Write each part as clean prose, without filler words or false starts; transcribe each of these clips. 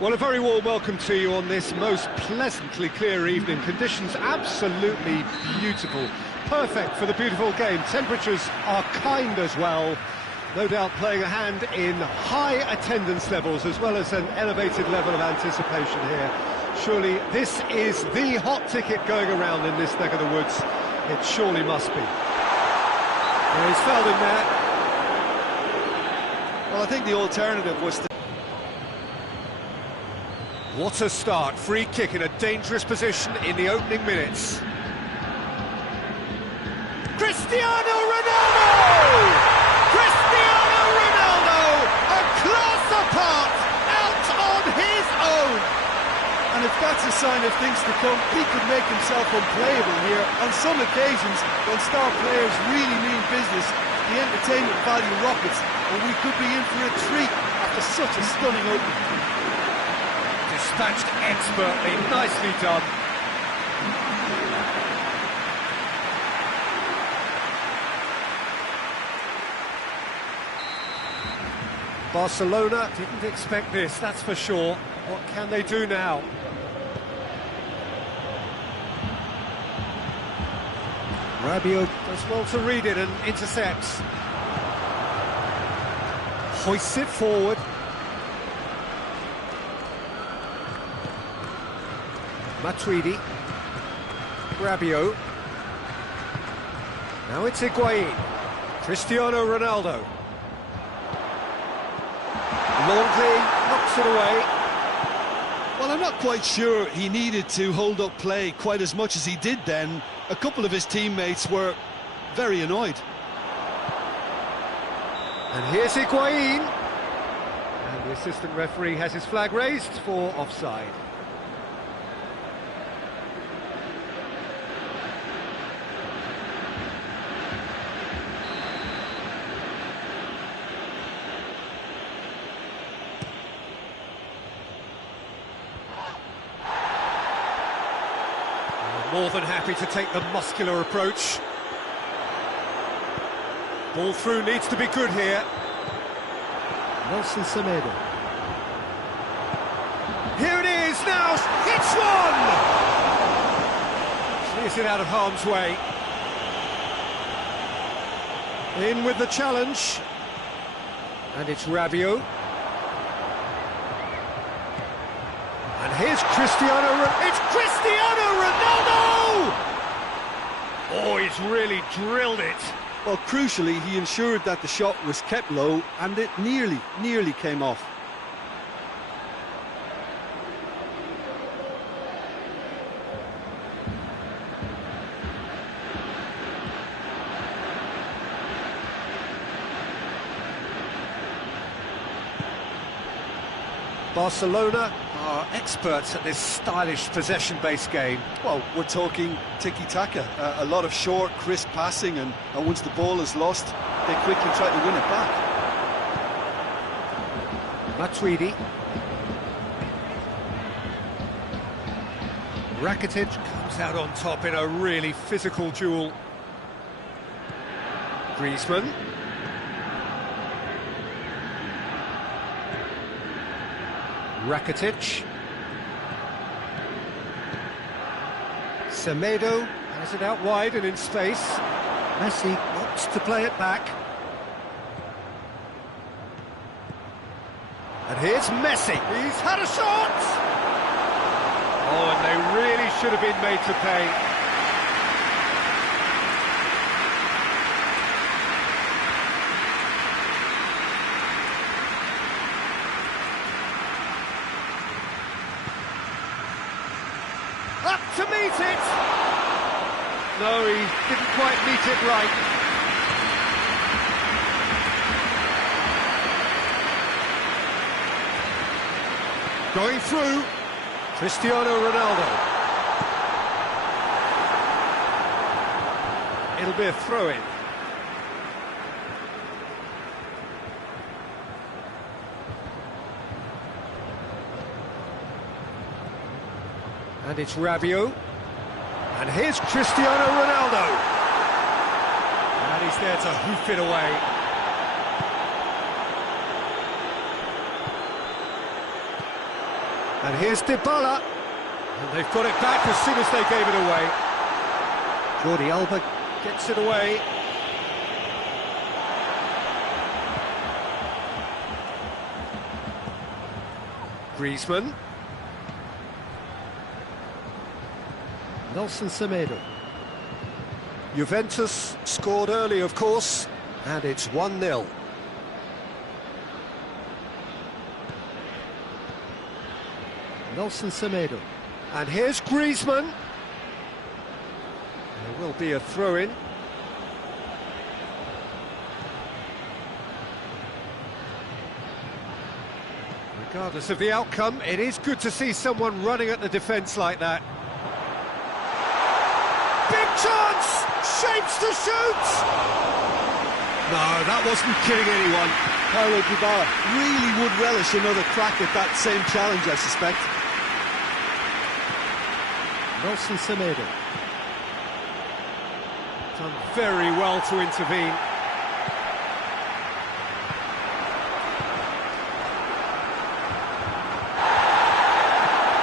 Well, a very warm welcome to you on this most pleasantly clear evening. Conditions absolutely beautiful, perfect for the beautiful game. Temperatures are kind as well, no doubt playing a hand in high attendance levels as well as an elevated level of anticipation here. Surely this is the hot ticket going around in this neck of the woods. It surely must be. Well, he's fouled him there. Well, I think the alternative was to... What a start, free kick in a dangerous position in the opening minutes. Cristiano Ronaldo! Cristiano Ronaldo, a class apart, out on his own! And if that's a sign of things to come, he could make himself unplayable here. On some occasions, when star players really mean business, the entertainment value rockets, and we could be in for a treat after such a stunning opening. Dispatched expertly, nicely done. Barcelona didn't expect this, that's for sure. What can they do now? Rabiot does well to read it and intercepts. Hoists it forward. Matuidi, Rabiot, now it's Higuain, Cristiano Ronaldo, Longley knocks it away. Well, I'm not quite sure he needed to hold up play quite as much as he did then. A couple of his teammates were very annoyed. And here's Higuain, and the assistant referee has his flag raised for offside. More than happy to take the muscular approach. Ball through needs to be good here. Nelson Semedo. Here it is now, hits one! Clears it out of harm's way. In with the challenge. And it's Rabiot. And here's it's Cristiano Ronaldo! Oh, he's really drilled it. Well, crucially, he ensured that the shot was kept low, and it nearly came off. Barcelona are experts at this stylish possession-based game. Well, we're talking tiki-taka, a lot of short, crisp passing, and once the ball is lost, they quickly try to win it back. Matuidi. Rakitic comes out on top in a really physical duel. Griezmann. Rakitic. Semedo has it out wide and in space. Messi wants to play it back. And here's Messi. He's had a shot! Oh, and they really should have been made to pay. Up to meet it! No, he didn't quite meet it right. Going through, Cristiano Ronaldo. It'll be a throw-in. And it's Rabiot. And here's Cristiano Ronaldo. And he's there to hoof it away. And here's Dybala. And they've got it back as soon as they gave it away. Jordi Alba gets it away. Griezmann. Nelson Semedo. Juventus scored early, of course, and it's 1-0. Nelson Semedo. And here's Griezmann. There will be a throw-in. Regardless of the outcome, it is good to see someone running at the defence like that. Big chance! Shapes to shoot! No, that wasn't kidding anyone. Paulo Dybala really would relish another crack at that same challenge, I suspect. Nelson Semedo. Done very well to intervene.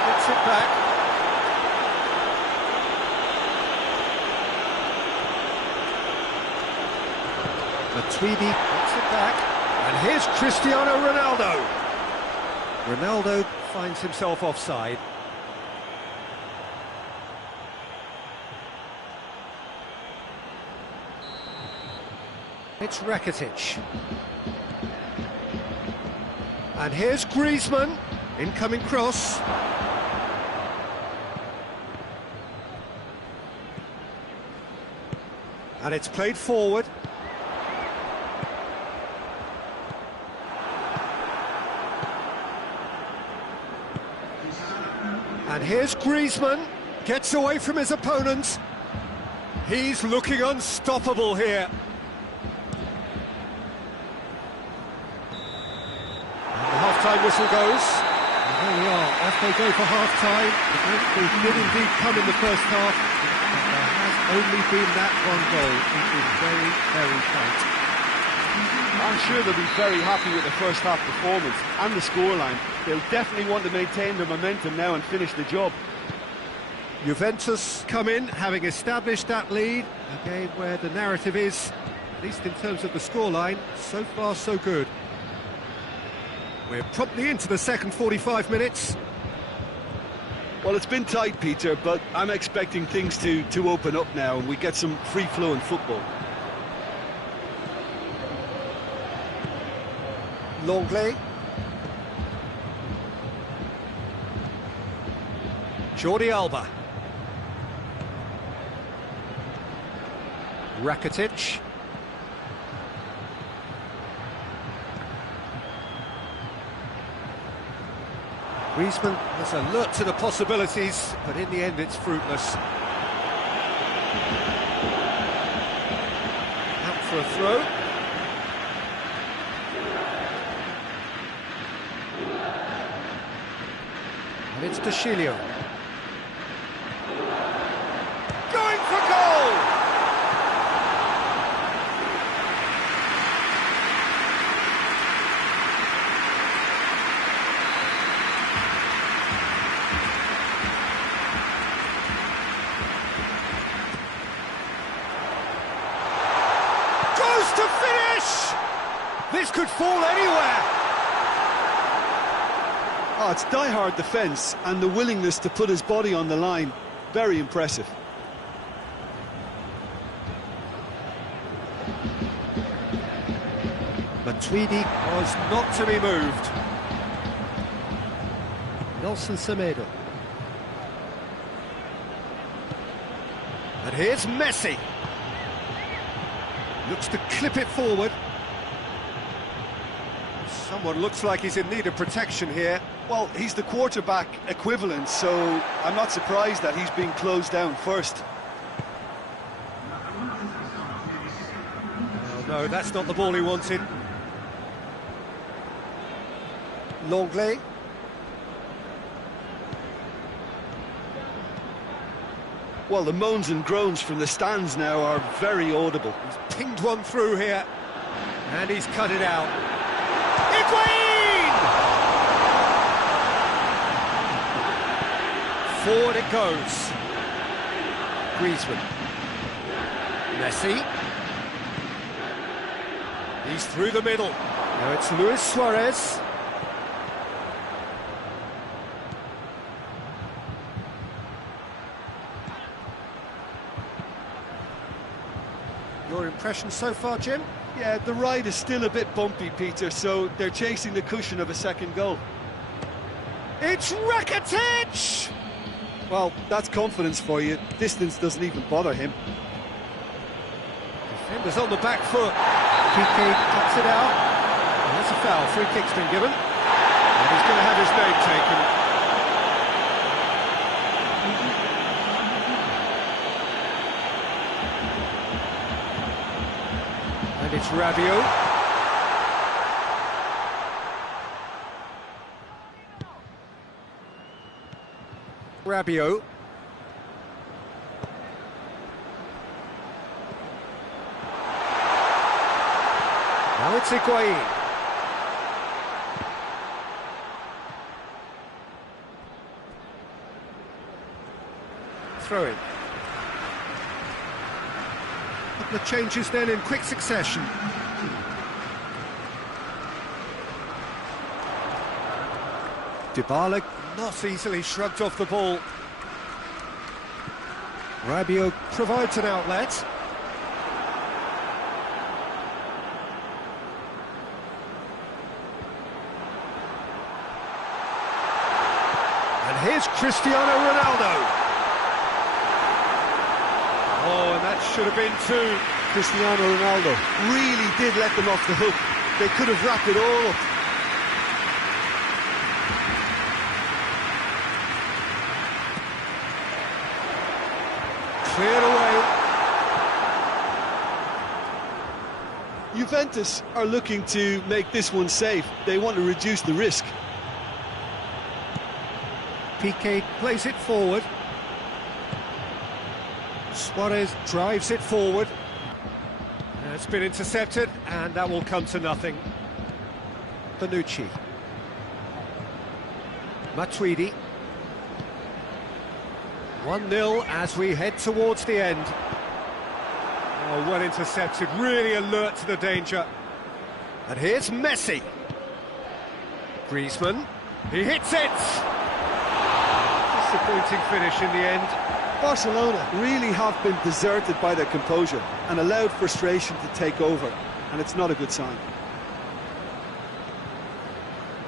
Gets it back. Matuidi gets it back. And here's Cristiano Ronaldo. Ronaldo finds himself offside. It's Rakitic. And here's Griezmann. Incoming cross. And it's played forward. And here's Griezmann. Gets away from his opponent. He's looking unstoppable here. Half-time whistle goes. And there we are, off they go for half-time. The breakthrough did indeed come in the first half, but there has only been that one goal. It was very, very tight. I'm sure they'll be very happy with the first half performance and the scoreline. They'll definitely want to maintain their momentum now and finish the job. Juventus come in, having established that lead. A game where the narrative is, at least in terms of the scoreline, so far so good. We're promptly into the second 45 minutes. Well, it's been tight, Peter, but I'm expecting things to open up now and we get some free-flowing football. Longley. Jordi Alba. Rakitic. Griezmann was alert to the possibilities, but in the end it's fruitless. Out for a throw. And it's Dashilio. Going for goal! To finish! This could fall anywhere! Oh, it's die-hard defence and the willingness to put his body on the line. Very impressive. Matuidi was not to be moved. Nelson Semedo. And here's Messi. Looks to clip it forward. Someone looks like he's in need of protection here. Well, he's the quarterback equivalent, so I'm not surprised that he's being closed down first. Oh, no, that's not the ball he wanted. Longley. Well, the moans and groans from the stands now are very audible. He's pinged one through here, and he's cut it out. Higuain! Forward it goes. Griezmann. Messi. He's through the middle. Now it's Luis Suarez. Your impression so far, Jim? Yeah, the ride is still a bit bumpy, Peter, so they're chasing the cushion of a second goal. It's Rakitic! Well, that's confidence for you. Distance doesn't even bother him. Defenders on the back foot. Piqué cuts it out. And that's a foul. Free kick's been given. And he's going to have his name taken. And it's Rabiot. Rabiot. Now it's Higuain. Throw in. Couple of changes then in quick succession. Dybala not easily shrugged off the ball. Rabiot provides an outlet. And here's Cristiano Ronaldo. Oh, and that should have been two. Cristiano Ronaldo really did let them off the hook. They could have wrapped it all up. Cleared away. Juventus are looking to make this one safe. They want to reduce the risk. Piqué plays it forward. Suarez drives it forward. It's been intercepted, and that will come to nothing. Bonucci. Matuidi. 1-0 as we head towards the end. Oh, well intercepted, really alert to the danger. And here's Messi. Griezmann. He hits it! Disappointing finish in the end. Barcelona really have been deserted by their composure and allowed frustration to take over, and it's not a good sign.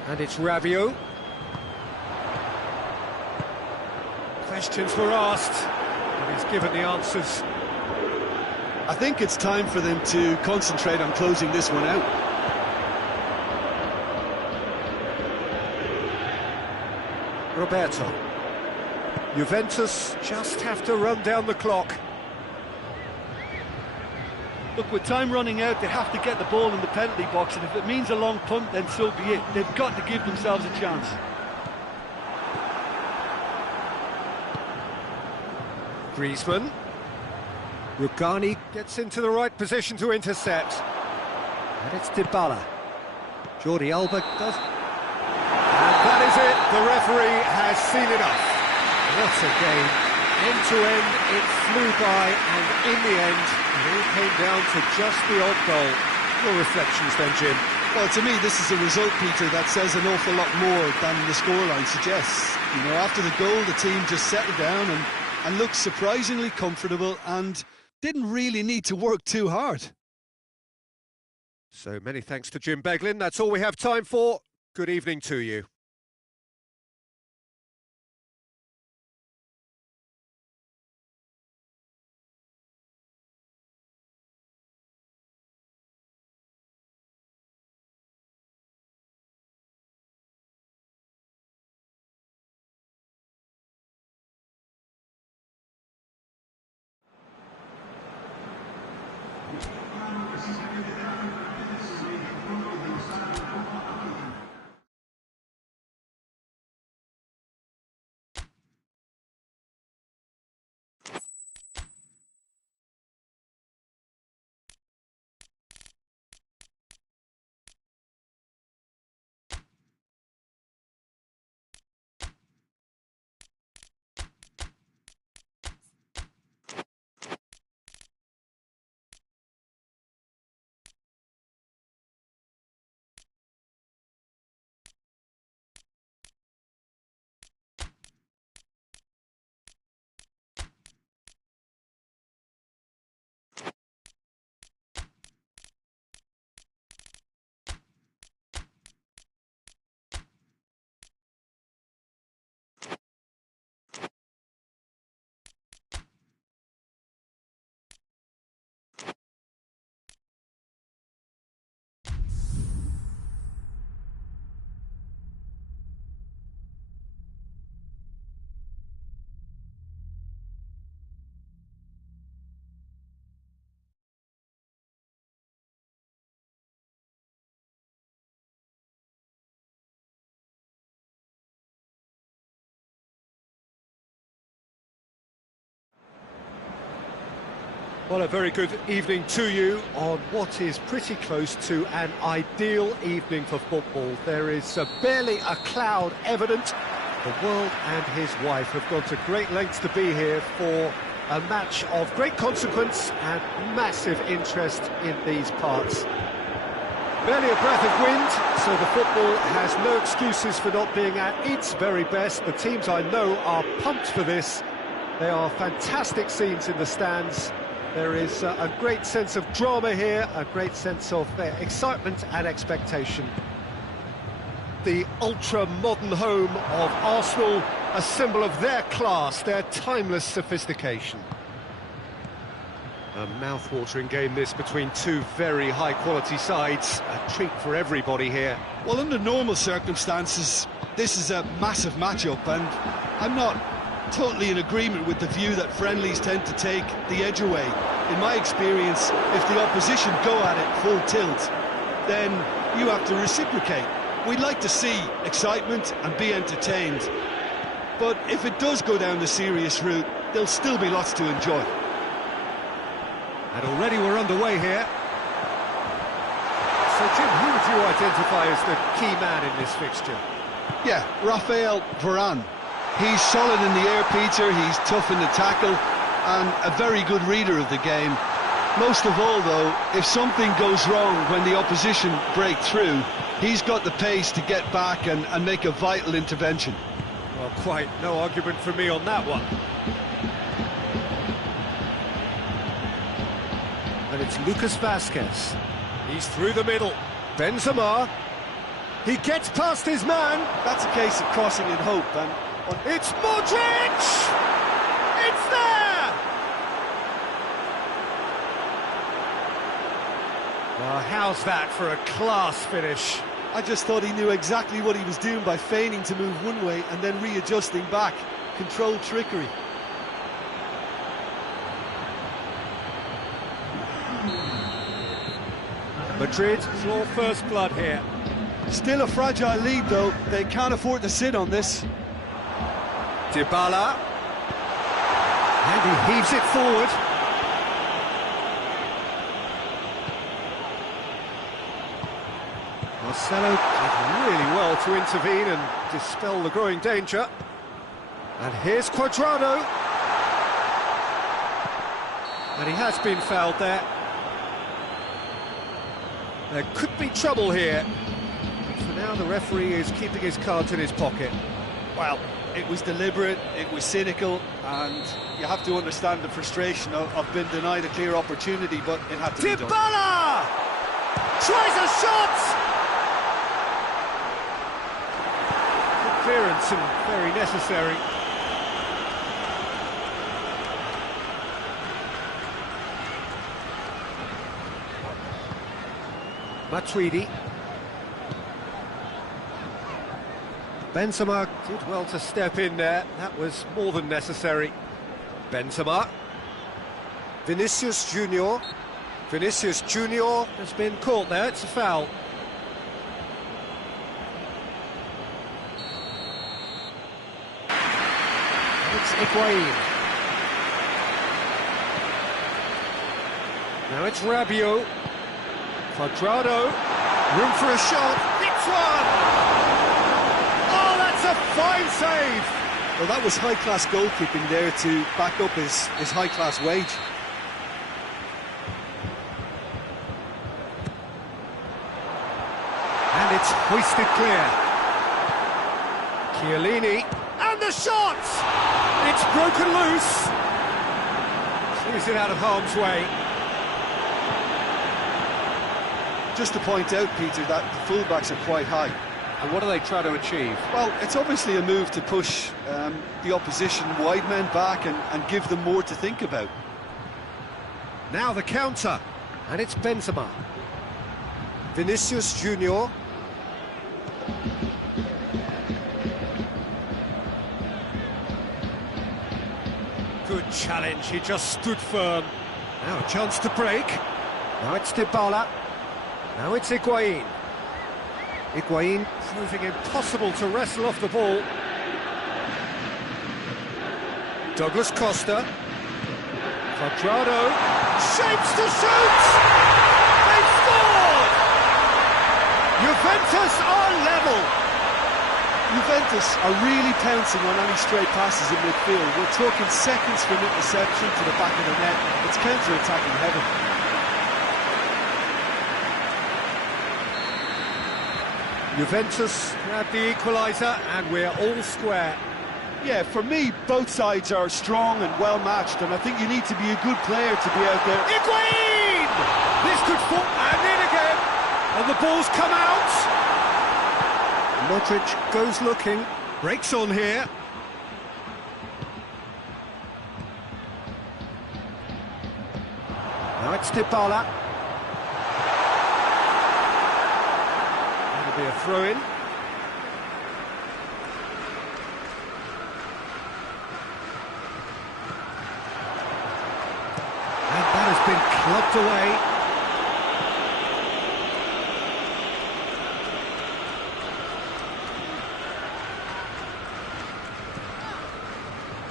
And it's Rabiot. Questions were asked, and he's given the answers. I think it's time for them to concentrate on closing this one out. Roberto. Juventus just have to run down the clock. Look, with time running out, they have to get the ball in the penalty box, and if it means a long punt, then so be it. They've got to give themselves a chance. Griezmann. Rugani gets into the right position to intercept. And it's Dybala. Jordi Alba does. And that is it. The referee has seen enough. What a game. End to end, it flew by, and in the end, it all came down to just the odd goal. Your reflections then, Jim? Well, to me, this is a result, Peter, that says an awful lot more than the scoreline suggests. You know, after the goal, the team just settled down and looked surprisingly comfortable and didn't really need to work too hard. So many thanks to Jim Beglin. That's all we have time for. Good evening to you. Well, a very good evening to you on what is pretty close to an ideal evening for football. There is barely a cloud evident. The world and his wife have gone to great lengths to be here for a match of great consequence and massive interest in these parts. Barely a breath of wind, so the football has no excuses for not being at its very best. The teams I know are pumped for this. There are fantastic scenes in the stands. There is a great sense of drama here, a great sense of excitement and expectation. The ultra-modern home of Arsenal, a symbol of their class, their timeless sophistication. A mouth-watering game this between two very high-quality sides. A treat for everybody here. Well, under normal circumstances, this is a massive matchup, and I'm not totally in agreement with the view that friendlies tend to take the edge away. In my experience, if the opposition go at it full tilt, then you have to reciprocate. We'd like to see excitement and be entertained, but if it does go down the serious route, there'll still be lots to enjoy. And already we're underway here. So, Jim, who would you identify as the key man in this fixture? Yeah, Raphael Varane. He's solid in the air, Peter, he's tough in the tackle, and a very good reader of the game. Most of all, though, if something goes wrong when the opposition break through, he's got the pace to get back and make a vital intervention. Well, quite no argument for me on that one. And it's Lucas Vazquez. He's through the middle. Benzema. He gets past his man. That's a case of crossing in hope, and it's Modric! It's there! Well, how's that for a class finish? I just thought he knew exactly what he was doing by feigning to move one way and then readjusting back. Controlled trickery. Madrid saw first blood here. Still a fragile lead, though. They can't afford to sit on this. Dybala. And he heaves it forward. Marcelo did really well to intervene and dispel the growing danger. And here's Cuadrado. And he has been fouled there. There could be trouble here. But for now, the referee is keeping his cards in his pocket. Well, it was deliberate, it was cynical, and you have to understand the frustration of being denied a clear opportunity, but it had to be done. Dybala! Tries a shot! Good clearance and very necessary. Matuidi. Benzema did well to step in there. That was more than necessary. Benzema. Vinicius Junior. Vinicius Junior has been caught there. It's a foul. It's Higuain. Now it's Rabiot. Cuadrado, room for a shot, it's one! Oh, that's a fine save! Well, that was high-class goalkeeping there to back up his high-class wage. And it's hoisted clear. Chiellini, and the shot! It's broken loose! Sees it out of harm's way. Just to point out, Peter, that the fullbacks are quite high. And what do they try to achieve? Well, it's obviously a move to push the opposition wide men back and give them more to think about. Now the counter, and it's Benzema. Vinicius Junior. Good challenge, he just stood firm. Now a chance to break. Now it's Dybala. Now it's Higuain. Higuain proving impossible to wrestle off the ball. Douglas Costa. Quadrado shapes to shoot! They've scored! Juventus are level! Juventus are really pouncing on any stray passes in midfield. We're talking seconds from interception to the back of the net. It's counter-attacking heaven. Juventus grab the equaliser and we're all square. Yeah, for me, both sides are strong and well matched, and I think you need to be a good player to be out there. Higuain! This could fall, and in again! And the ball's come out! Modric goes looking, breaks on here. Now it's Dybala. That'll be a throw-in. And that has been clubbed away.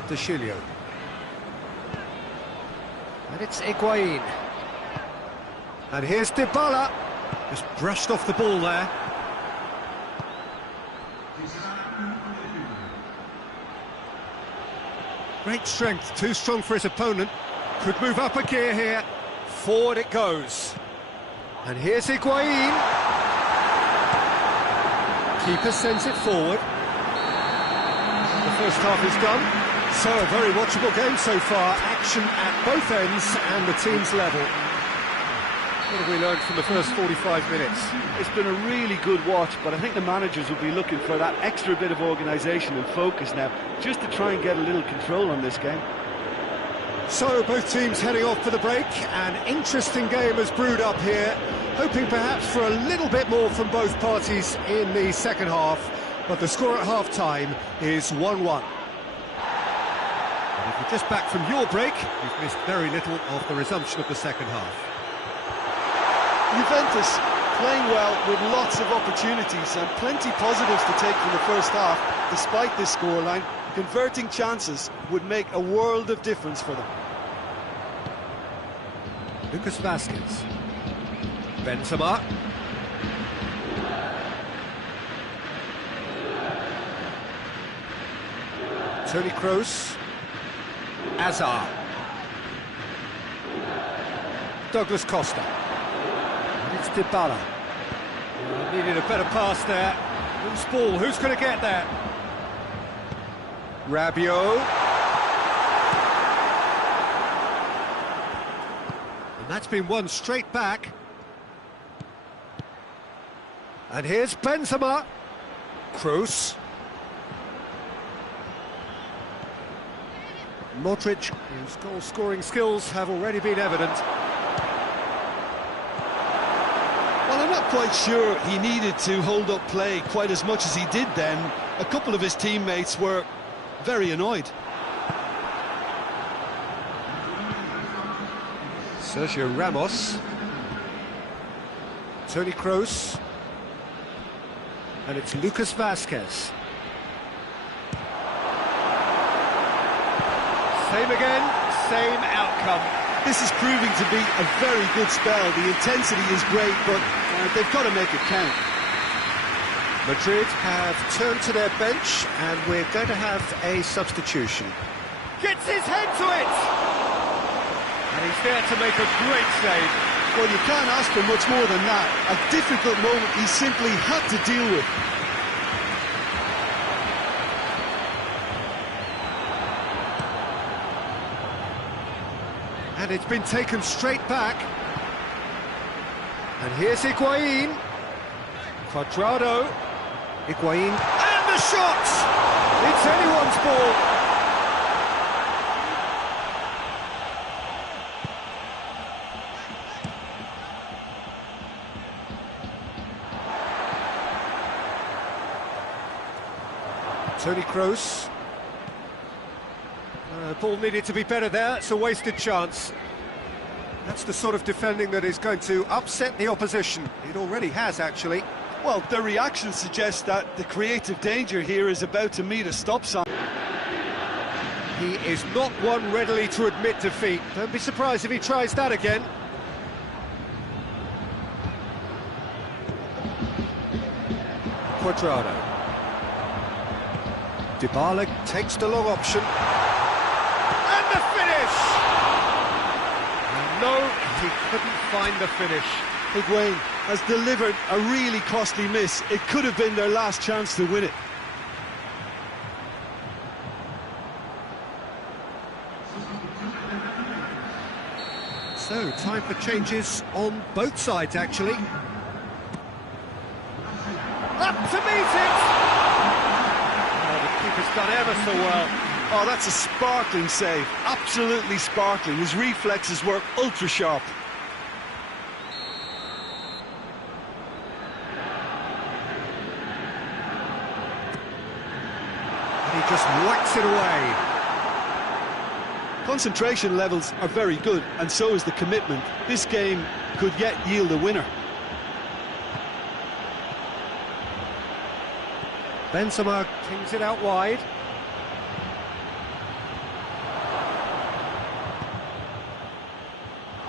De Chilio. And it's Higuain. And here's Dybala. Just brushed off the ball there. Great strength, too strong for his opponent. Could move up a gear here. Forward it goes. And here's Higuain. Keeper sends it forward. The first half is done. So, a very watchable game so far. Action at both ends and the team's level. What have we learned from the first 45 minutes? It's been a really good watch, but I think the managers will be looking for that extra bit of organisation and focus now, just to try and get a little control on this game. So, both teams heading off for the break. An interesting game has brewed up here, hoping perhaps for a little bit more from both parties in the second half, but the score at half-time is 1-1. If you're just back from your break, you've missed very little of the resumption of the second half. Juventus playing well with lots of opportunities and plenty positives to take from the first half. Despite this scoreline, converting chances would make a world of difference for them. Lucas Vazquez. Benzema. Toni Kroos. Azar. Douglas Costa. And it's Dybala. Needed a better pass there. Loose ball, who's going to get there? Rabiot. And that's been won straight back. And here's Benzema. Kroos. Modric, whose goal-scoring skills have already been evident. Well, I'm not quite sure he needed to hold up play quite as much as he did then. A couple of his teammates were very annoyed. Sergio Ramos. Toni Kroos. And it's Lucas Vazquez. Same again, same outcome. This is proving to be a very good spell. The intensity is great, but they've got to make it count. Madrid have turned to their bench, and we're going to have a substitution. Gets his head to it! And he's there to make a great save. Well, you can't ask for much more than that. A difficult moment he simply had to deal with. And it's been taken straight back. And here's Higuain. Quadrado. Higuain. And the shot! It's anyone's ball. Toni Kroos. Ball needed to be better there, it's a wasted chance. That's the sort of defending that is going to upset the opposition. It already has, actually. Well, the reaction suggests that the creative danger here is about to meet a stop sign. He is not one readily to admit defeat. Don't be surprised if he tries that again. Cuadrado. Dybala takes the long option. And the finish! No, he couldn't find the finish. Higuain has delivered a really costly miss. It could have been their last chance to win it. So, time for changes on both sides, actually. Up to meet it! Oh, the keeper's done ever so well. Oh, that's a sparkling save. Absolutely sparkling. His reflexes were ultra-sharp. And he just whacks it away. Concentration levels are very good, and so is the commitment. This game could yet yield a winner. Benzema kings it out wide.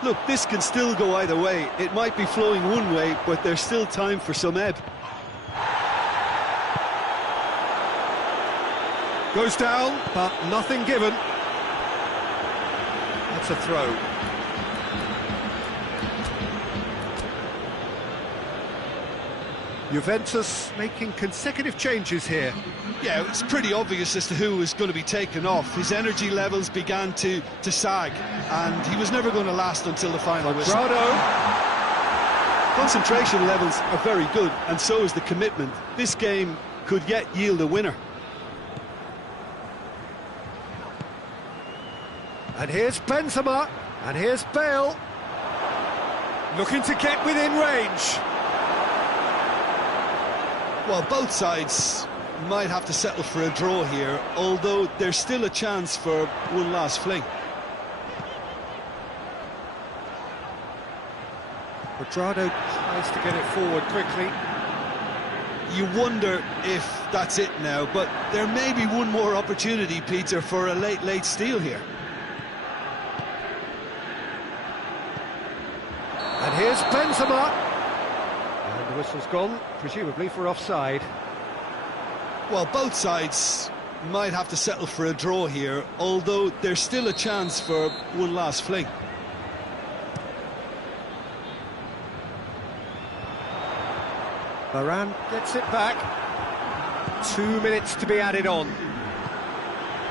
Look, this can still go either way. It might be flowing one way, but there's still time for some ebb. Goes down, but nothing given. That's a throw. Juventus making consecutive changes here. Yeah, it's pretty obvious as to who was going to be taken off. His energy levels began to sag, and he was never going to last until the final whistle. Concentration levels are very good, and so is the commitment. This game could yet yield a winner. And here's Benzema, and here's Bale, looking to get within range. Well, both sides might have to settle for a draw here, although there's still a chance for one last fling. Cuadrado tries to get it forward quickly. You wonder if that's it now, but there may be one more opportunity, Peter, for a late steal here. And here's Benzema. And the whistle's gone, presumably for offside. Well, both sides might have to settle for a draw here, although there's still a chance for one last fling. Varane gets it back. 2 minutes to be added on.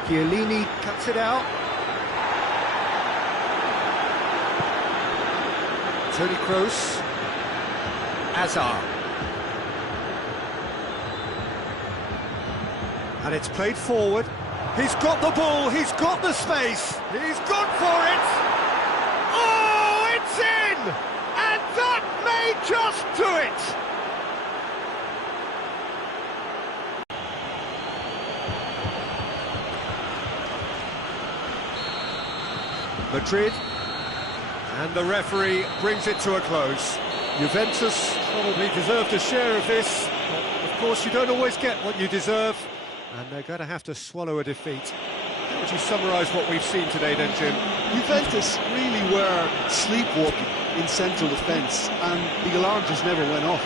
Chiellini cuts it out. Toni Kroos. Hazard. And it's played forward. He's got the ball, he's got the space, he's gone for it! Oh, it's in! And that may just do it! Madrid, and the referee brings it to a close. Juventus probably deserved a share of this, but of course you don't always get what you deserve, and they're going to have to swallow a defeat. How would you summarise what we've seen today then, Jim? Juventus really were sleepwalking in central defence, and the alarm just never went off.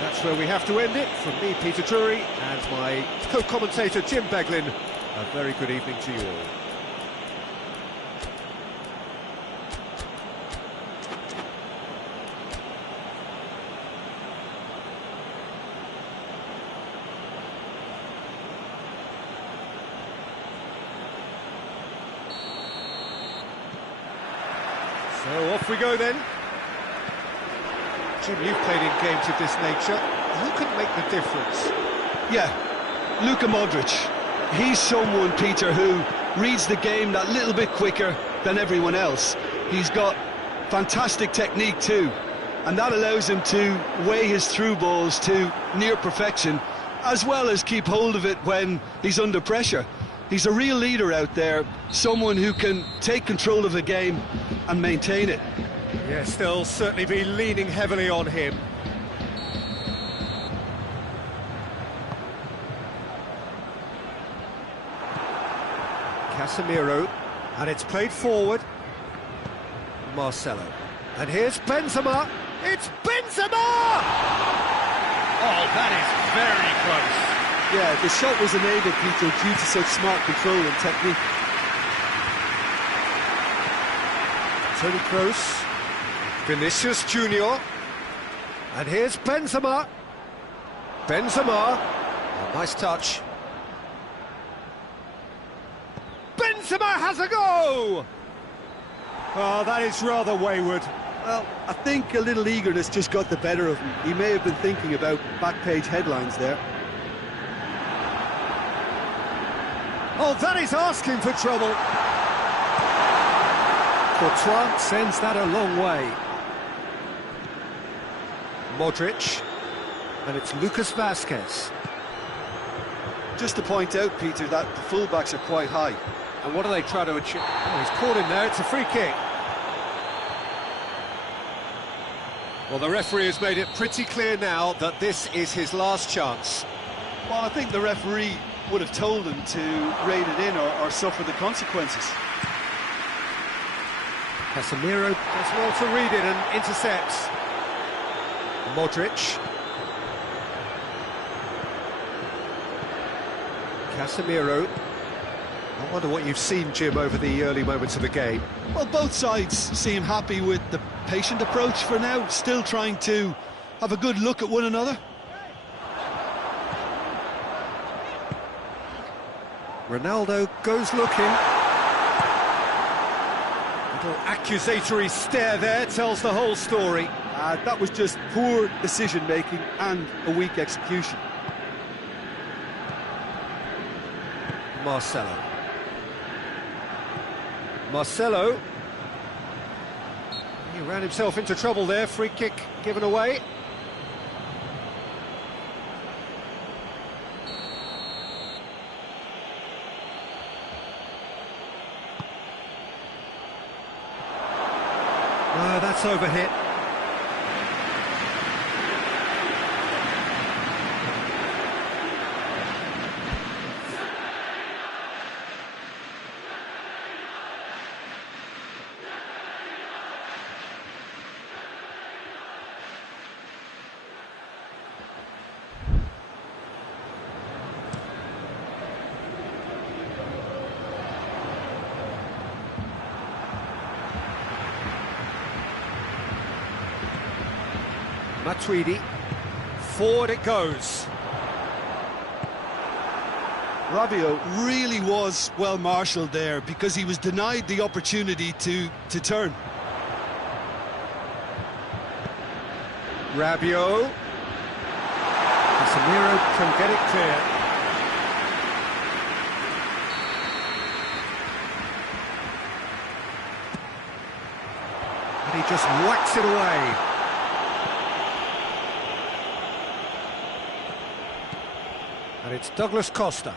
That's where we have to end it. From me, Peter Drury, and my co-commentator, Jim Beglin, a very good evening to you all. So off we go then. Jim, you've played in games of this nature. Who can make the difference? Yeah, Luka Modric. He's someone, Peter, who reads the game that little bit quicker than everyone else. He's got fantastic technique too, and that allows him to weigh his through balls to near perfection, as well as keep hold of it when he's under pressure. He's a real leader out there, someone who can take control of a game and maintain it. Yes, they'll certainly be leaning heavily on him. Casemiro, and it's played forward. Marcelo, and here's Benzema. It's Benzema! Oh, that is very close. Yeah, the shot was enabled, Peter, due to such smart control and technique. Toni Kroos, Vinicius Junior, and here's Benzema. Benzema, oh, nice touch. Benzema has a go! Oh, that is rather wayward. Well, I think a little eagerness just got the better of him. He may have been thinking about back-page headlines there. Oh, that is asking for trouble. Courtois sends that a long way. Modric, and it's Lucas Vazquez. Just to point out, Peter, that the fullbacks are quite high. And what do they try to achieve? Oh, he's caught him there, it's a free kick. Well, the referee has made it pretty clear now that this is his last chance. Well, I think the referee would have told him to rein it in or suffer the consequences. Casemiro does well to read it and intercepts. Modric. Casemiro. I wonder what you've seen, Jim, over the early moments of the game. Well, both sides seem happy with the patient approach for now, still trying to have a good look at one another. Ronaldo goes looking. Little accusatory stare there tells the whole story. That was just poor decision-making and a weak execution. Marcelo. Marcelo. He ran himself into trouble there, free kick given away. No, that's overhit. Matuidi, forward it goes. Rabiot really was well marshalled there because he was denied the opportunity to turn. Rabiot. Casemiro can get it clear. And he just whacks it away. And it's Douglas Costa.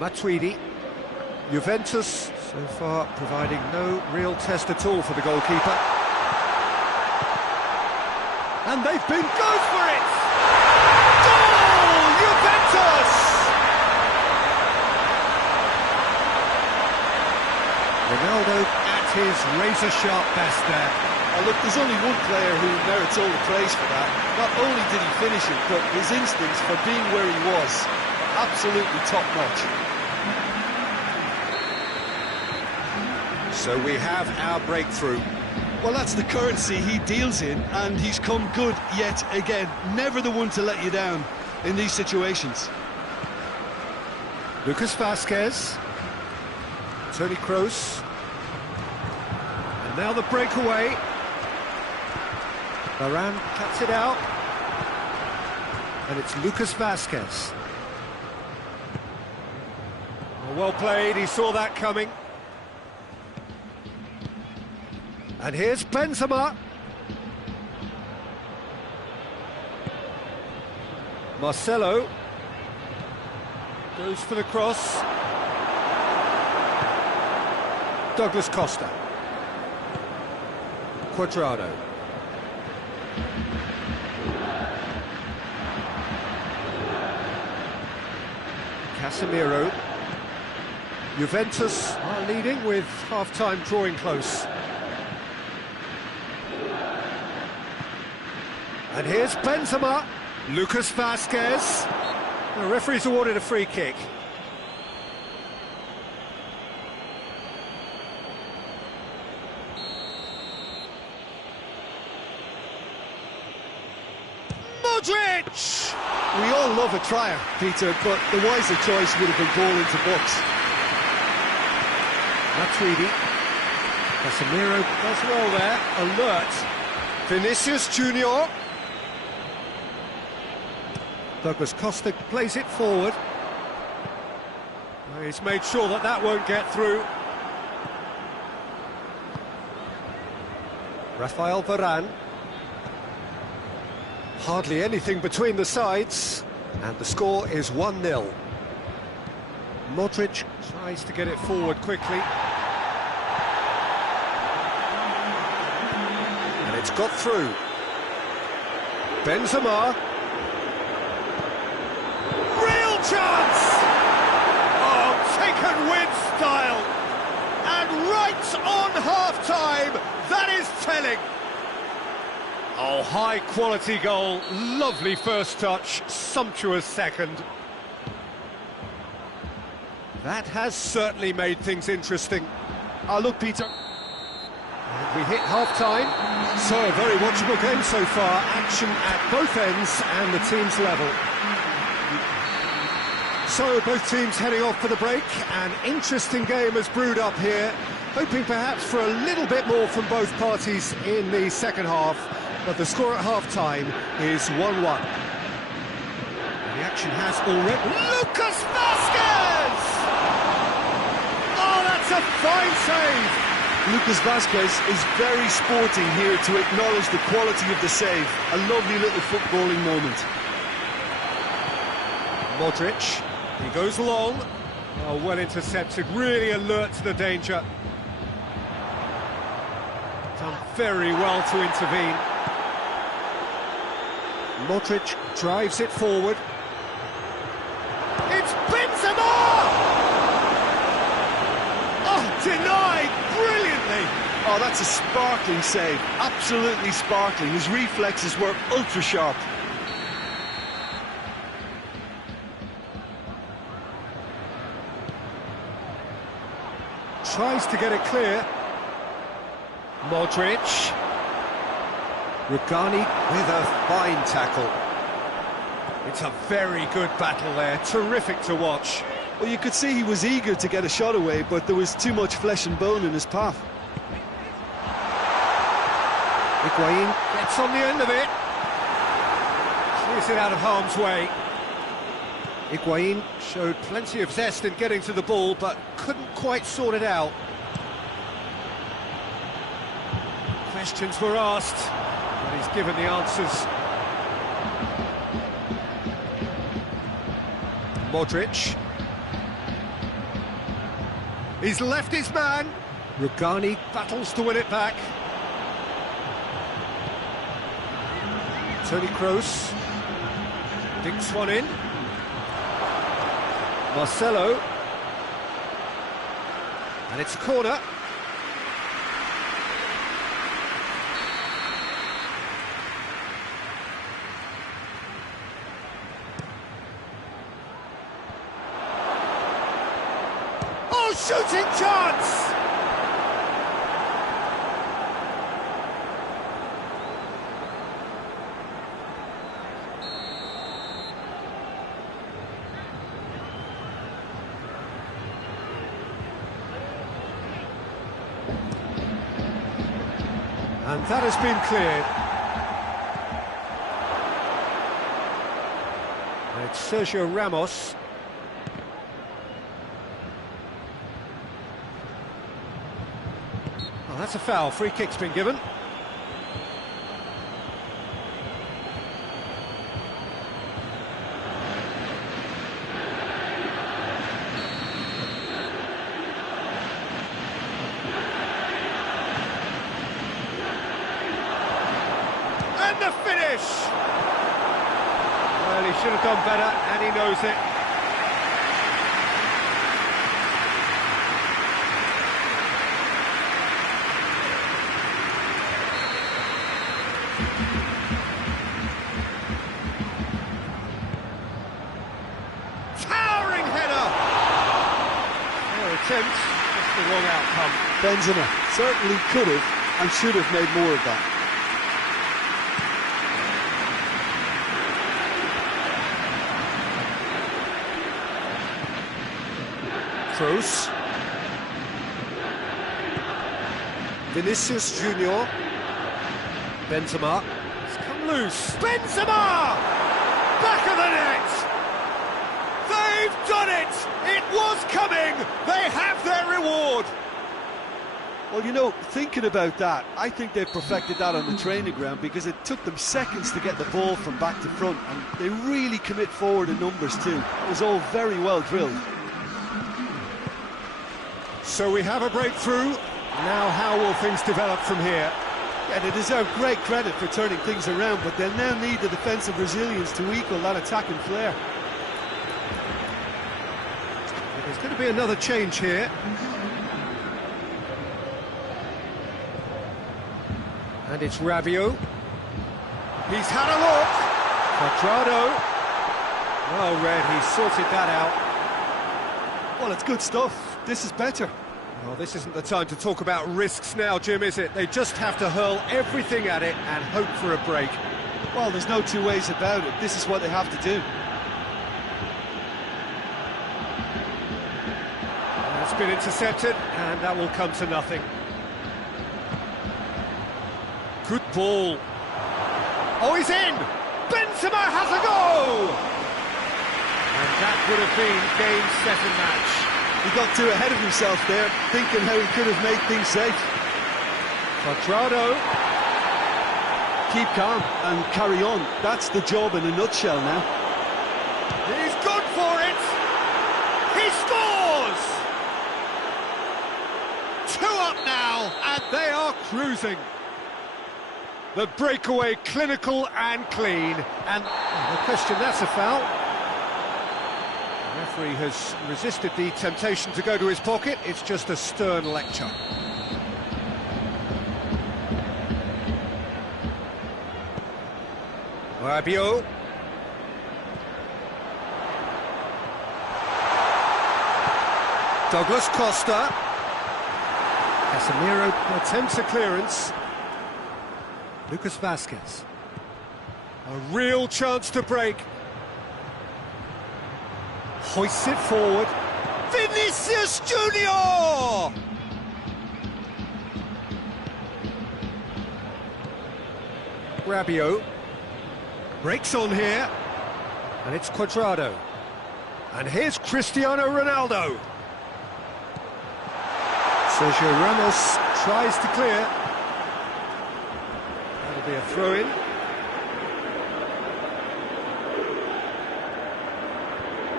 Matuidi. Juventus, so far, providing no real test at all for the goalkeeper. And they've been good for it! Goal! Juventus! Ronaldo at his razor-sharp best there. Look, there's only one player who merits all the praise for that. Not only did he finish it, but his instincts for being where he was, absolutely top-notch. So we have our breakthrough. Well, that's the currency he deals in, and he's come good yet again. Never the one to let you down in these situations. Lucas Vazquez. Toni Kroos. And now the breakaway. Varane cuts it out. And it's Lucas Vazquez. Well played, he saw that coming. And here's Benzema. Marcelo goes for the cross. Douglas Costa. Cuadrado. Casemiro. Juventus are leading with half-time drawing close. And here's Benzema, Lucas Vazquez. The referee's awarded a free kick. Modric! We all love a trier, Peter, but the wiser choice would have been ball into box. Matuidi. Casemiro does well there, alert. Vinicius Junior. Douglas Costa plays it forward. He's made sure that that won't get through. Rafael Varane. Hardly anything between the sides, and the score is 1-0. Modric tries to get it forward quickly. And it's got through. Benzema. Real chance! Oh, taken with style. And right on half-time, that is telling. Oh, high-quality goal, lovely first touch, sumptuous second. That has certainly made things interesting. Look, Peter. And we hit half-time, so a very watchable game so far. Action at both ends and the team's level. So both teams heading off for the break. An interesting game has brewed up here, hoping perhaps for a little bit more from both parties in the second half. But the score at half-time is 1-1. The action has already... Lucas Vazquez! Oh, that's a fine save! Lucas Vazquez is very sporting here to acknowledge the quality of the save. A lovely little footballing moment. Modric, he goes long. Oh, well intercepted, really alert to the danger. Done very well to intervene. Modric drives it forward. It's Benzema! Oh, denied brilliantly! Oh, that's a sparkling save. Absolutely sparkling. His reflexes were ultra-sharp. Tries to get it clear. Modric. Rugani with a fine tackle. It's a very good battle there, terrific to watch. Well, you could see he was eager to get a shot away, but there was too much flesh and bone in his path. Higuain gets on the end of it. Clears it out of harm's way. Higuain showed plenty of zest in getting to the ball, but couldn't quite sort it out. Questions were asked, but he's given the answers. Modric. He's left his man. Rugani battles to win it back. Toni Kroos dinks one in. Marcelo. And it's a corner. Oh, shooting chance! And that has been cleared. And it's Sergio Ramos. Oh, that's a foul. Free kick's been given. And the finish! Well, he should have done better, and he knows it. attempt, just the wrong outcome. Benzema certainly could have and should have made more of that. Kroos. Vinicius Junior. Benzema. It's come loose. Benzema! Back of the net! They've done it! It was coming! They have their reward! Well, you know, thinking about that, I think they perfected that on the training ground because it took them seconds to get the ball from back to front, and they really commit forward in numbers too. It was all very well drilled. So we have a breakthrough. Now how will things develop from here? Yeah, they deserve great credit for turning things around, but they'll now need the defensive resilience to equal that attacking flair. There's going to be another change here. And it's Rabiot. He's had a look. Quadrado. Well read, he sorted that out. Well, it's good stuff. This is better. Well, this isn't the time to talk about risks now, Jim, is it? They just have to hurl everything at it and hope for a break. Well, there's no two ways about it. This is what they have to do. That's been intercepted, and that will come to nothing. Good ball. Oh, he's in! Benzema has a go! And that would have been game, set and match. He got too ahead of himself there, thinking how he could have made things safe. Quadrado. Keep calm and carry on. That's the job in a nutshell now. He's good for it! He scores! 2 up now, and they are cruising. The breakaway clinical and clean, and no question, that's a foul. The referee has resisted the temptation to go to his pocket. It's just a stern lecture. Rabiot. Douglas Costa. Casemiro attempts a clearance. Lucas Vazquez. A real chance to break. Hoists it forward. Vinicius Junior! Rabiot. Breaks on here. And it's Quadrado. And here's Cristiano Ronaldo. Sergio Ramos tries to clear. That'll be a throw-in.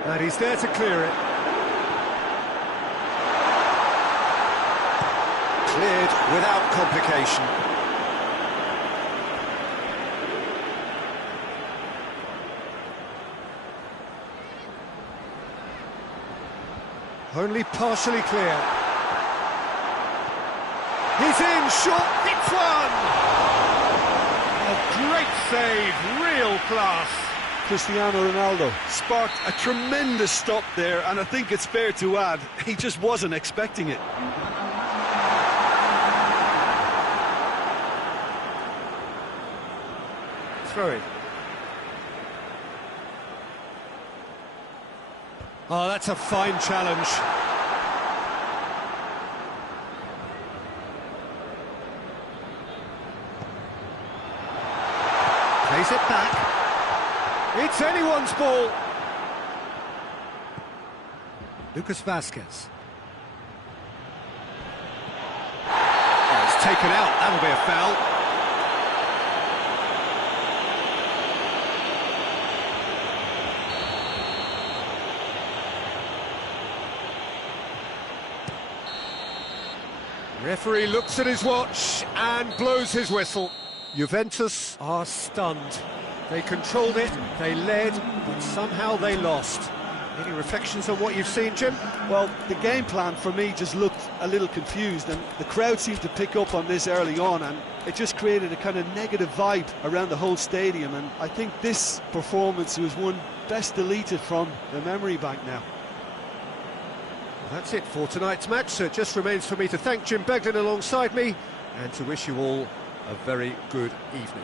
And he's there to clear it. Cleared without complication. Only partially clear. He's in, short, hits one! A great save, real class. Cristiano Ronaldo sparked a tremendous stop there, and I think it's fair to add, he just wasn't expecting it. Throw it. Oh, that's a fine challenge. Plays it back. It's anyone's ball. Lucas Vazquez. Oh, it's taken out. That'll be a foul. Referee looks at his watch and blows his whistle. Juventus are stunned. They controlled it, they led, but somehow they lost. Any reflections on what you've seen, Jim? Well, the game plan for me just looked a little confused, and the crowd seemed to pick up on this early on, and it just created a kind of negative vibe around the whole stadium, and I think this performance was one best deleted from the memory bank now. That's it for tonight's match, so it just remains for me to thank Jim Beglin alongside me and to wish you all a very good evening.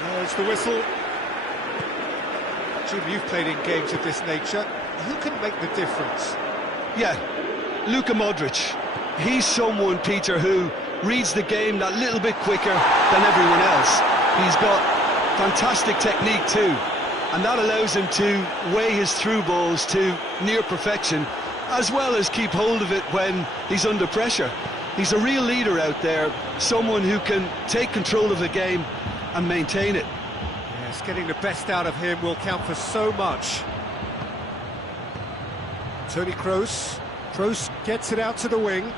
There's the whistle. Jim, you've played in games of this nature. Who can make the difference? Yeah, Luka Modric. He's someone, Peter, who reads the game that little bit quicker than everyone else. He's got fantastic technique too, and that allows him to weigh his through balls to near perfection, as well as keep hold of it when he's under pressure. He's a real leader out there, someone who can take control of the game and maintain it. Yes, getting the best out of him will count for so much. Toni Kroos. Kroos gets it out to the wing.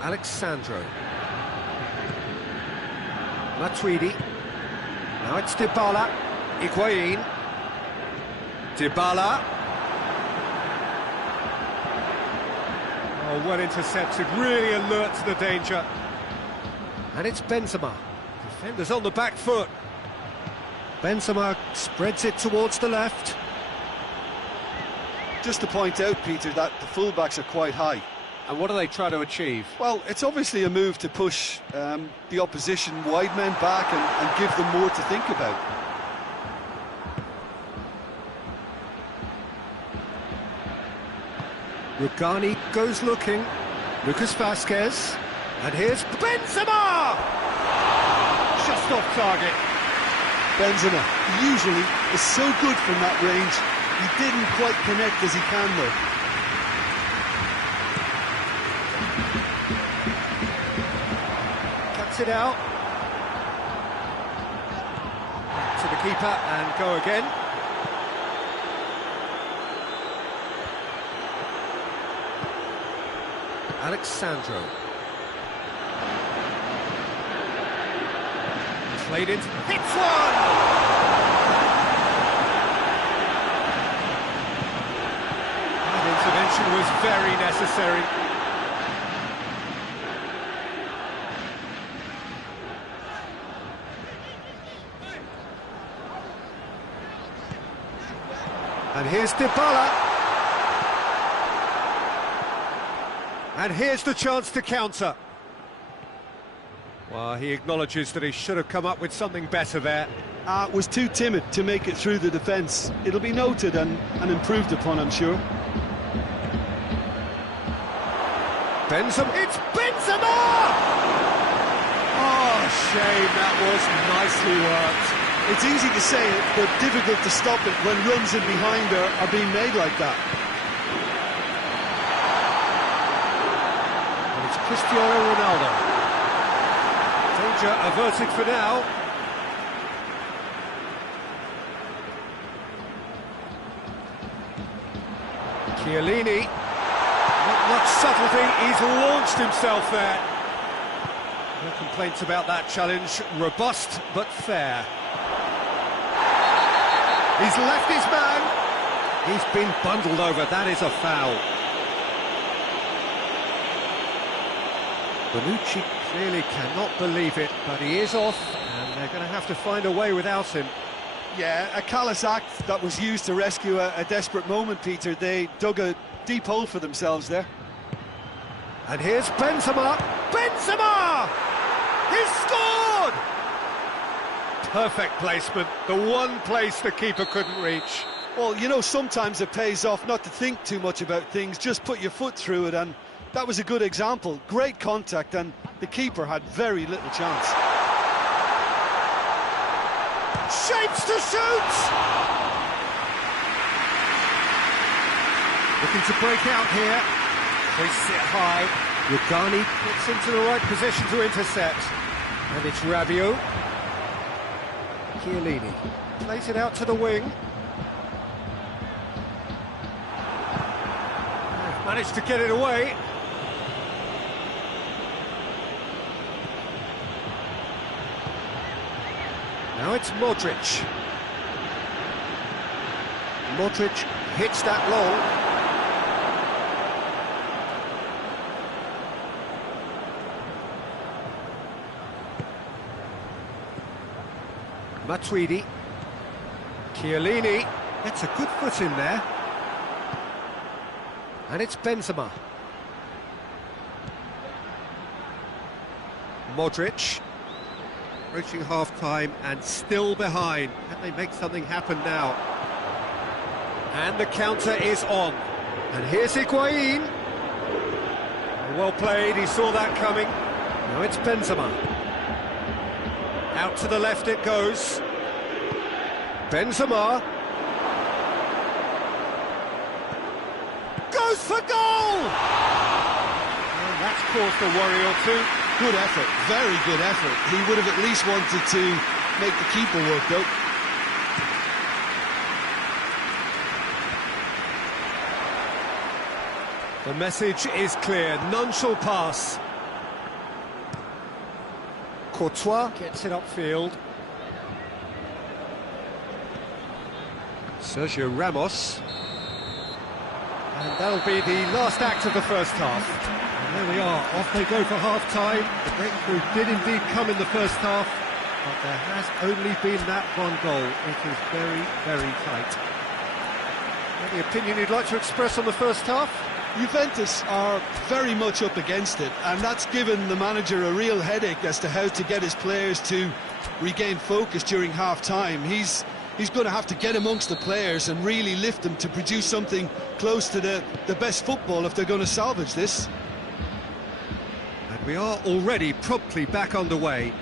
Alexandro. Matuidi. Now it's Dybala. Higuain. Dybala. Oh, well intercepted, really alert to the danger. And it's Benzema. Defenders on the back foot. Benzema spreads it towards the left. Just to point out, Peter, that the fullbacks are quite high. And what do they try to achieve? Well, it's obviously a move to push the opposition wide men back and give them more to think about. Rugani goes looking. Lucas Vazquez. And here's Benzema! Just off target. Benzema usually is so good from that range. He didn't quite connect as he can though. Cuts it out. To the keeper and go again. Alexandro. Played it, hits one! That intervention was very necessary. And here's Dybala. And here's the chance to counter. Well, he acknowledges that he should have come up with something better there. Was too timid to make it through the defence. It'll be noted and improved upon, I'm sure. Benzema, it's Benzema! Oh, shame, that was nicely worked. It's easy to say it, but difficult to stop it when runs in behind are being made like that. And it's Cristiano Ronaldo. Danger averted for now. Chiellini. Not much subtlety, he's launched himself there. No complaints about that challenge. Robust, but fair. He's left his man. He's been bundled over, that is a foul. Bonucci clearly cannot believe it, but he is off, and they're going to have to find a way without him. Yeah, a callous act that was used to rescue a desperate moment, Peter. They dug a deep hole for themselves there. And here's Benzema. Benzema! He's scored! Perfect placement, the one place the keeper couldn't reach. Well, you know, sometimes it pays off not to think too much about things, just put your foot through it, and that was a good example. Great contact, and the keeper had very little chance. Shapes to shoot! Looking to break out here. Hoists it high. Rugani gets into the right position to intercept. And it's Rabiot. Chiellini plays it out to the wing. They've managed to get it away. Now it's Modric. Modric hits that long. Matuidi. Chiellini gets a good foot in there. And it's Benzema. Modric. Reaching half-time and still behind. Can they make something happen now? And the counter is on. And here's Higuain. Well played, he saw that coming. Now it's Benzema. Out to the left it goes. Benzema. Goes for goal! And that's caused a worry or two. Good effort, very good effort. He would have at least wanted to make the keeper work, though. The message is clear, none shall pass. Courtois gets it upfield. Sergio Ramos. And that'll be the last act of the first half. And there we are, off they go for half-time. The breakthrough did indeed come in the first half, but there has only been that one goal. It is very, very tight. Any opinion you'd like to express on the first half? Juventus are very much up against it, and that's given the manager a real headache as to how to get his players to regain focus during half-time. He's going to have to get amongst the players and really lift them to produce something close to the best football if they're going to salvage this. And we are already promptly back underway.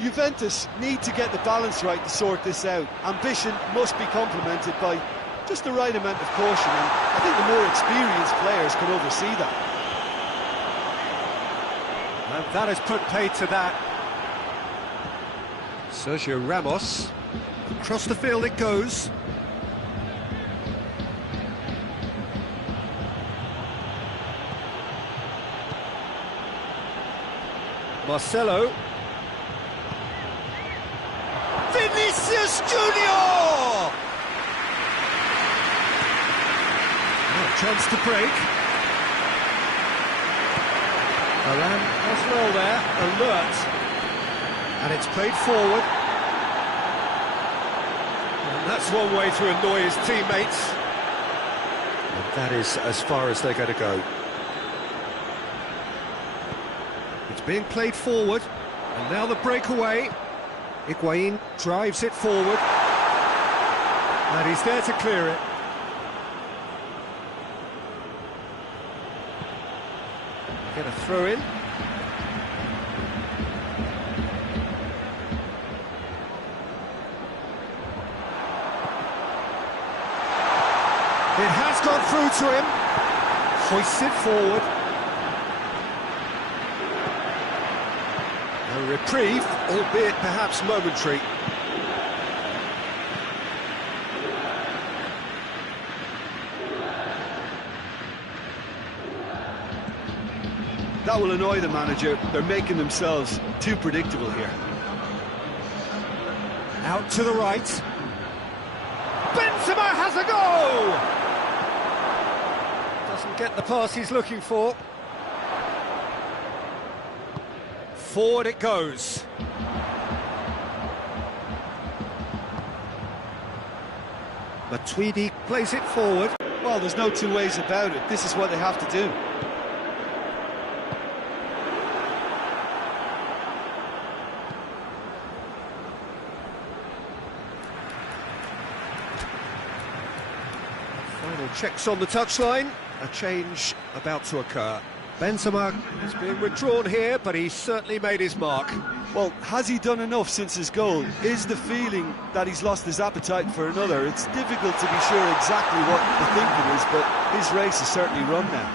Juventus need to get the balance right to sort this out. Ambition must be complemented by just the right amount of caution, and I think the more experienced players can oversee that. And that has put paid to that. Sergio Ramos. Across the field it goes. Marcelo. Vinicius Junior! Chance to break. Alan as well there, alert. And it's played forward. And that's one way to annoy his teammates. And that is as far as they're going to go. It's being played forward. And now the breakaway. Higuain drives it forward. And he's there to clear it. Get a throw in. It has gone through to him. Hoists it forward. A reprieve, albeit perhaps momentary. That will annoy the manager. They're making themselves too predictable here. Out to the right. Benzema has a go! Doesn't get the pass he's looking for. Forward it goes. Matuidi plays it forward. Well, there's no two ways about it. This is what they have to do. Final checks on the touchline. A change about to occur. Benzema is being withdrawn here, but he's certainly made his mark. Well, has he done enough since his goal? Is the feeling that he's lost his appetite for another? It's difficult to be sure exactly what the thinking is, but his race is certainly run now.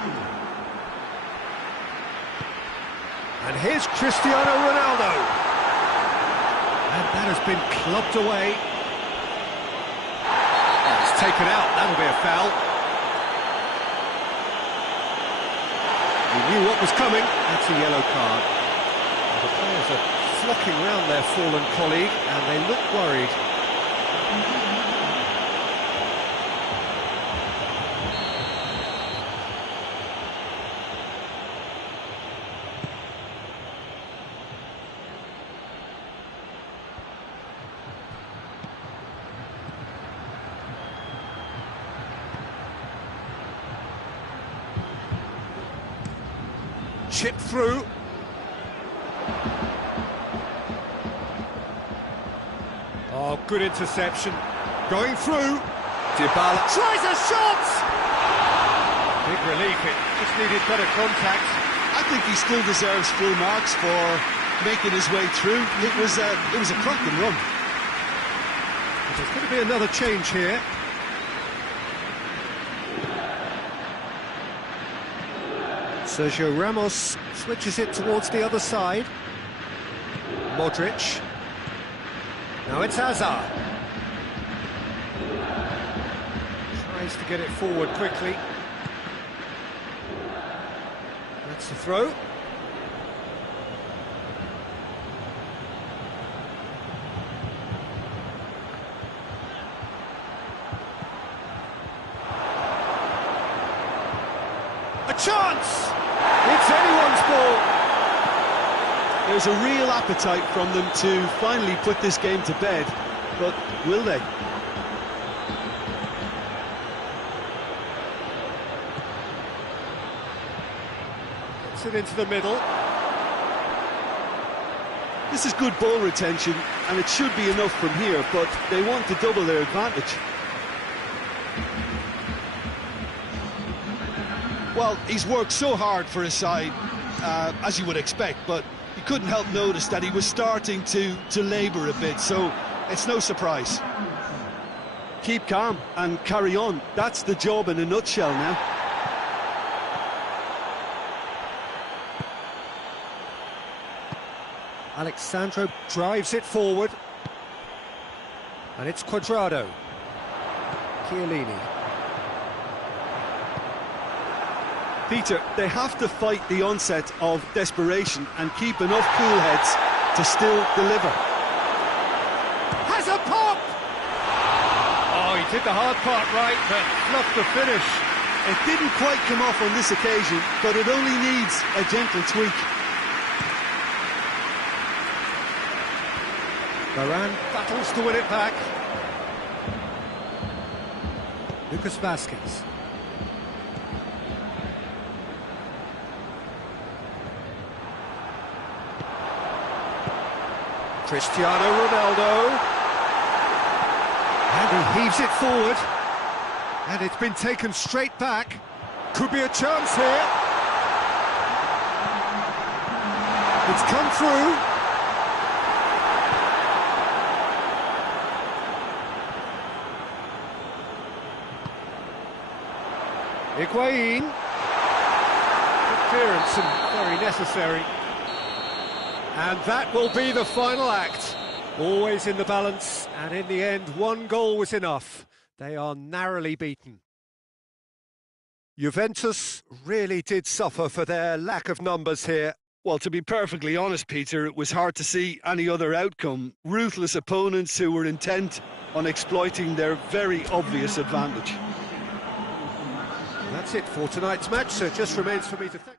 And here's Cristiano Ronaldo. And that has been clubbed away. Oh, it's taken out, that'll be a foul. He knew what was coming, that's a yellow card. And the players are flocking round their fallen colleague, and they look worried. Chip through. Oh, good interception. Going through. Dybala tries a shot! Big relief, it just needed better contact. I think he still deserves full marks for making his way through. It was a cracking run. There's going to be another change here. Sergio Ramos switches it towards the other side. Modric. Now it's Hazard. Tries to get it forward quickly. That's the throw. A chance! It's anyone's ball. There's a real appetite from them to finally put this game to bed, but will they? Gets it into the middle. This is good ball retention, and it should be enough from here, but they want to double their advantage. Well, he's worked so hard for his side, as you would expect, but you couldn't help notice that he was starting to labour a bit, so it's no surprise. Keep calm and carry on. That's the job in a nutshell now. Alexandro drives it forward. And it's Cuadrado. Chiellini. Peter, they have to fight the onset of desperation and keep enough cool heads to still deliver. Has a pop! Oh, he did the hard part right, but fluffed the finish. It didn't quite come off on this occasion, but it only needs a gentle tweak. Varane battles to win it back. Lucas Vazquez. Cristiano Ronaldo. And he heaves it forward. And it's been taken straight back. Could be a chance here. It's come through. Higuain. Good clearance and very necessary. And that will be the final act. Always in the balance, and in the end, one goal was enough. They are narrowly beaten. Juventus really did suffer for their lack of numbers here. Well, to be perfectly honest, Peter, it was hard to see any other outcome. Ruthless opponents who were intent on exploiting their very obvious advantage. And that's it for tonight's match, so it just remains for me to thank...